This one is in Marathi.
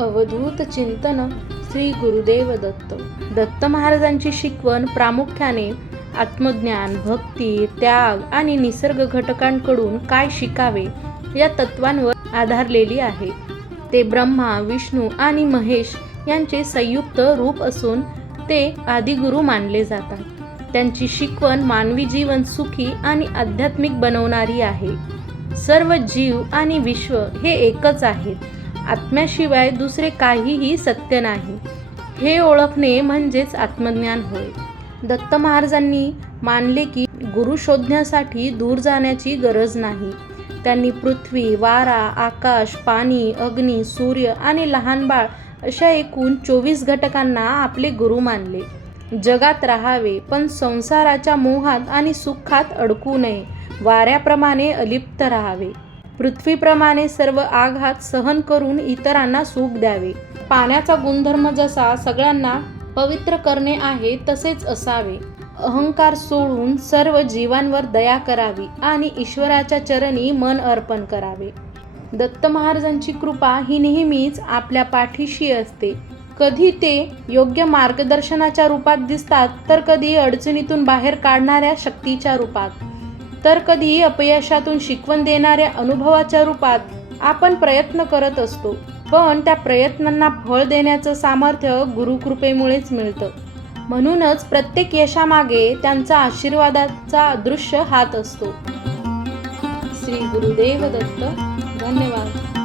अवधूत चिंतन श्री गुरुदेव दत्त. दत्त महाराजांची शिकवण प्रामुख्याने आत्मज्ञान, भक्ती, त्याग आणि निसर्ग घटकांकडून काय शिकावे या तत्वांवर आधारलेली आहे. ते ब्रह्मा, विष्णू आणि महेश यांचे संयुक्त रूप असून ते आदिगुरु मानले जातात. त्यांची शिकवण मानवी जीवन सुखी आणि आध्यात्मिक बनवणारी आहे. सर्व जीव आणि विश्व हे एकच आहेत. आत्म्याशिवाय दुसरे काहीही सत्य नाही. हे ओळखणे म्हणजेच आत्मज्ञान होय. दत्त महाराजांनी मानले की गुरु शोधण्यासाठी दूर जाण्याची गरज नाही. त्यांनी पृथ्वी, वारा, आकाश, पाणी, अग्नी, सूर्य आणि लहान बाळ अशा एकूण 24 घटकांना आपले गुरु मानले. जगात राहावे पण संसाराच्या मोहात आणि सुखात अडकू नये. वाऱ्याप्रमाणे अलिप्त राहावे. पृथ्वीप्रमाणे सर्व आघात सहन करून इतरांना सुख द्यावे. पाण्याचा गुणधर्म जसा सगळ्यांना पवित्र करणे आहे तसेच असावे. अहंकार सोडून सर्व जीवांवर दया करावी आणि ईश्वराच्या चरणी मन अर्पण करावे. दत्त महाराजांची कृपा ही नेहमीच आपल्या पाठीशी असते. कधी ते योग्य मार्गदर्शनाच्या रूपात दिसतात, तर कधी अडचणीतून बाहेर काढणाऱ्या शक्तीच्या रूपात, तर कधी अपयशातून शिकवण देणाऱ्या अनुभवाच्या रूपात. आपण प्रयत्न करत असतो, पण त्या प्रयत्नांना फळ देण्याचं सामर्थ्य गुरुकृपेमुळेच मिळतं. म्हणूनच प्रत्येक यशामागे त्यांचा आशीर्वादाचा अदृश्य हात असतो. श्री गुरुदेव दत्त. धन्यवाद.